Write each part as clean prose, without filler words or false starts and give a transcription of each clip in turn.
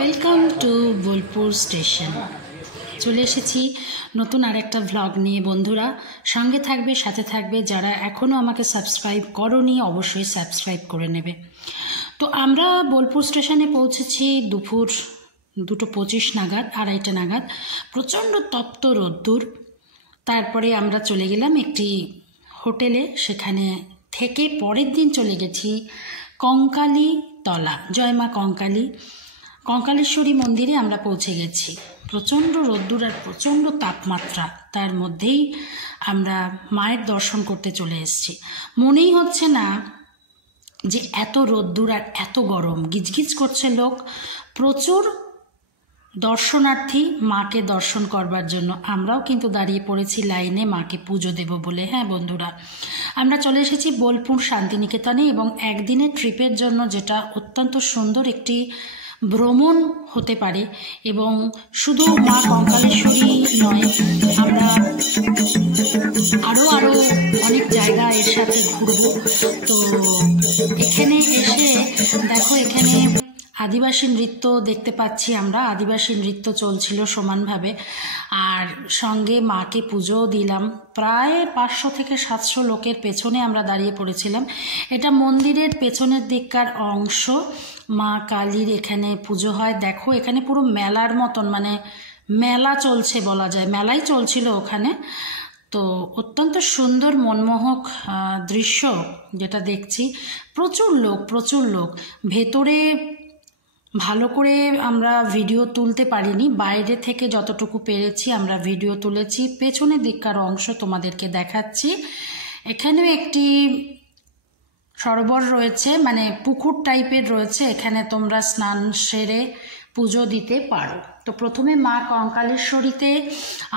Welcome to Bolpur station. চলে এসেছি নতুন আরেকটা ভ্লগ নিয়ে। বন্ধুরা সঙ্গে থাকবে, সাথে থাকবে। যারা এখনও আমাকে সাবস্ক্রাইব করোনি অবশ্যই সাবস্ক্রাইব করে নেবে। তো আমরা বোলপুর স্টেশনে পৌঁছেছি দুপুর 2:25 নাগাদ, 2:30 নাগাদ। প্রচণ্ড তপ্ত রোদ্দুর। তারপরে আমরা চলে গেলাম একটি হোটেলে, সেখানে থেকে পরের দিন চলে গেছি কঙ্কালী তলা, জয়মা কঙ্কালেশ্বরী মন্দিরে আমরা পৌঁছে গেছি। প্রচণ্ড রোদ্দুর আর প্রচণ্ড তাপমাত্রা, তার মধ্যেই আমরা মায়ের দর্শন করতে চলে এসেছি। মনেই হচ্ছে না যে এত রোদ্দুর আর এত গরম, গিজগিজ করছে লোক। প্রচুর দর্শনার্থী মাকে দর্শন করবার জন্য। আমরাও কিন্তু দাঁড়িয়ে পড়েছি লাইনে মাকে পুজো দেব বলে। হ্যাঁ বন্ধুরা, আমরা চলে এসেছি বোলপুর শান্তিনিকেতনে এবং একদিনের ট্রিপের জন্য, যেটা অত্যন্ত সুন্দর একটি ভ্রমণ হতে পারে। এবং শুধু মা কঙ্কালেশ্বরী নয়, আমরা আরও অনেক জায়গা এর সাথে ঘুরবো। তো এখানে এসে দেখো, এখানে আদিবাসী নৃত্য দেখতে পাচ্ছি আমরা। আদিবাসী নৃত্য চলছিল সমানভাবে, আর সঙ্গে মাকে পুজোও দিলাম। প্রায় 500 থেকে 700 লোকের পেছনে আমরা দাঁড়িয়ে পড়েছিলাম। এটা মন্দিরের পেছনের দিককার অংশ। মা কালীর এখানে পুজো হয়। দেখো এখানে পুরো মেলার মতন, মানে মেলা চলছে বলা যায়, মেলাই চলছিল ওখানে। তো অত্যন্ত সুন্দর মনমোহক দৃশ্য যেটা দেখছি। প্রচুর লোক ভেতরে ভালো করে আমরা ভিডিও তুলতে পারিনি, বাইরে থেকে যতটুকু পেরেছি আমরা ভিডিও তুলেছি। পেছনের দিককার অংশ তোমাদেরকে দেখাচ্ছি। এখানেও একটি সরোবর রয়েছে, মানে পুকুর টাইপের রয়েছে। এখানে তোমরা স্নান সেরে পুজো দিতে পারো। তো প্রথমে মা কঙ্কালেশ্বরীতে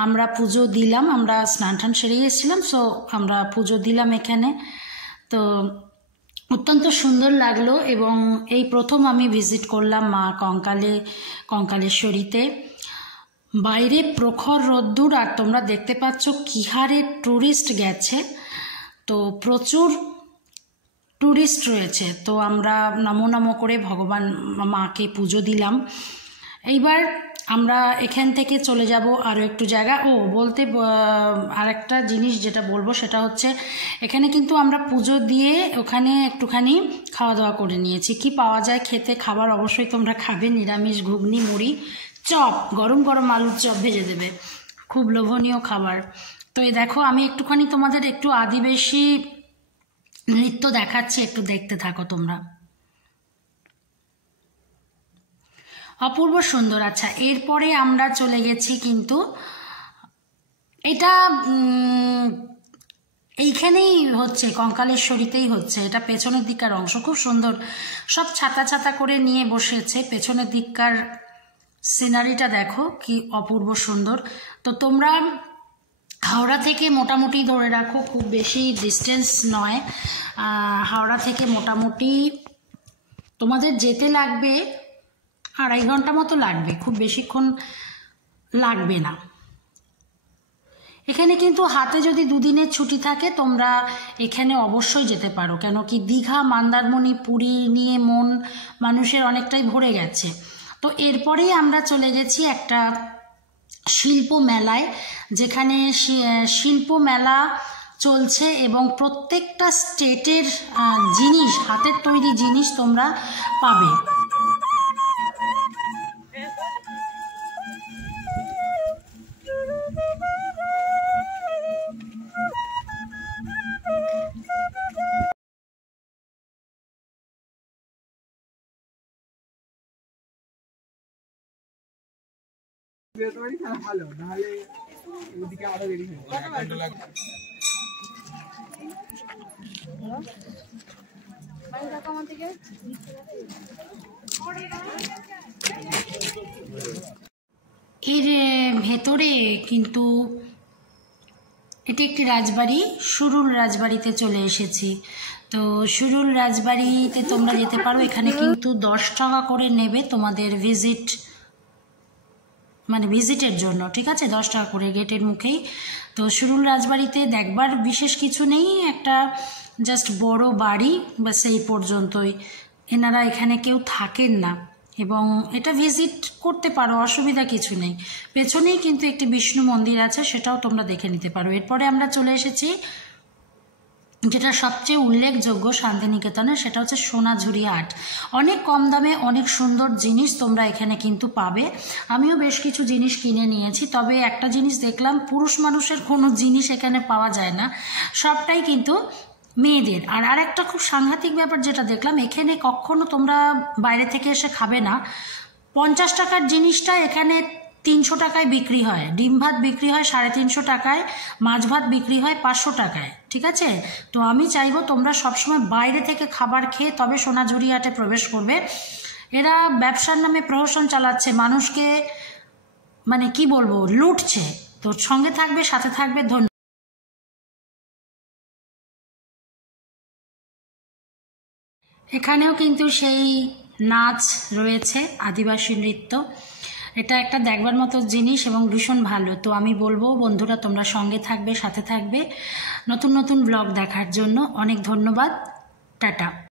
আমরা পুজো দিলাম। আমরা স্নান টান সেরে এসেছিলাম, সো আমরা পুজো দিলাম এখানে। তো অত্যন্ত সুন্দর লাগলো। এবং এই প্রথম আমি ভিজিট করলাম মা কঙ্কালেশ্বরীতে। বাইরে প্রখর রোদ্দুর, আর তোমরা দেখতে পাচ্ছ কি হারে ট্যুরিস্ট গেছে। তো প্রচুর ট্যুরিস্ট রয়েছে। তো আমরা নমো করে ভগবান মাকে পুজো দিলাম। এইবার আমরা এখান থেকে চলে যাব আরও একটু জায়গা। আরেকটা জিনিস যেটা বলবো সেটা হচ্ছে, এখানে কিন্তু আমরা পুজো দিয়ে ওখানে একটুখানি খাওয়া দাওয়া করে নিয়েছি। কি পাওয়া যায় খেতে? খাবার অবশ্যই তোমরা খাবে, নিরামিষ ঘুগনি, মুড়ি, চপ, গরম গরম আলুর চপ ভেজে দেবে, খুব লোভনীয় খাবার। তো এই দেখো, আমি একটুখানি তোমাদের একটু আদিবাসী নৃত্য দেখাচ্ছি, একটু দেখতে থাকো তোমরা। অপূর্ব সুন্দর। আচ্ছা, এরপরে আমরা চলে গেছি, কিন্তু এটা এইখানেই হচ্ছে, কঙ্কালেশ্বরীতেই হচ্ছে। এটা পেছনের দিককার অংশ, খুব সুন্দর। সব ছাতা করে নিয়ে বসেছে। পেছনের দিককার সিনারিটা দেখো কি অপূর্ব সুন্দর। তো তোমরা হাওড়া থেকে মোটামুটি ধরে রাখো, খুব বেশি ডিস্টেন্স নয়। হাওড়া থেকে মোটামুটি তোমাদের যেতে লাগবে 2.5 ঘন্টা মতো লাগবে, খুব বেশিক্ষণ লাগবে না। এখানে কিন্তু হাতে যদি 2 দিনের ছুটি থাকে, তোমরা এখানে অবশ্যই যেতে পারো। কেন কি দীঘা, মন্দারমণি, পুরী নিয়ে মন মানুষের অনেকটাই ভরে গেছে। তো এরপরেই আমরা চলে গেছি একটা শিল্প মেলায়, যেখানে শিল্প মেলা চলছে এবং প্রত্যেকটা স্টেটের জিনিস, হাতের তৈরি জিনিস তোমরা পাবে। ভালো নাহলে ওদিকে আরো দেরি হবে। এর ভেতরে কিন্তু এটি একটি রাজবাড়ি, সুরুল রাজবাড়িতে চলে এসেছি। তো সুরুল রাজবাড়িতে তোমরা যেতে পারো। এখানে কিন্তু 10 টাকা করে নেবে তোমাদের ভিজিটের জন্য, ঠিক আছে? 10 টাকা করে গেটের মুখেই। তো সুরুল রাজবাড়িতে দেখবার বিশেষ কিছু নেই, একটা জাস্ট বড় বাড়ি, ব্যাস এই পর্যন্তই। এনারা এখানে কেউ থাকেন না, এবং এটা ভিজিট করতে পারো, অসুবিধা কিছু নেই। পেছনেই কিন্তু একটি বিষ্ণু মন্দির আছে, সেটাও তোমরা দেখে নিতে পারো। এরপরে আমরা চলে এসেছি যেটা সবচেয়ে উল্লেখযোগ্য শান্তিনিকেতনে, সেটা হচ্ছে সোনাঝুরি হাট। অনেক কম দামে অনেক সুন্দর জিনিস তোমরা এখানে কিন্তু পাবে। আমিও বেশ কিছু জিনিস কিনে নিয়েছি, তবে একটা জিনিস দেখলাম, পুরুষ মানুষের কোনো জিনিস এখানে পাওয়া যায় না, সবটাই কিন্তু মেয়েদের। আর আরেকটা খুব সাংঘাতিক ব্যাপার যেটা দেখলাম, এখানে কখনো তোমরা বাইরে থেকে এসে খাবে না, 50 টাকার জিনিসটা এখানে 300 টাকায় বিক্রি হয়। ডিম ভাত বিক্রি হয় 350 টাকায়, মাছ ভাত বিক্রি হয় 500 টাকায়, ঠিক আছে? তো আমি চাইবো তোমরা সবসময় বাইরে থেকে খাবার খেয়ে তবে সোনাঝুরি হাটে প্রবেশ করবে। এরা ব্যবসার নামে প্রহসন চালাচ্ছে, মানুষকে মানে কি বলবো, লুটছে। তো সঙ্গে থাকবে, সাথে থাকবে। ধন্যবাদ। এখানেও কিন্তু সেই নাচ রয়েছে, আদিবাসী নৃত্য। এটা একটা দেখবার মতো জিনিস এবং ভীষণ ভালো। তো আমি বলবো বন্ধুরা, তোমরা সঙ্গে থাকবে, সাথে থাকবে। নতুন নতুন ব্লগ দেখার জন্য অনেক ধন্যবাদ। টাটা।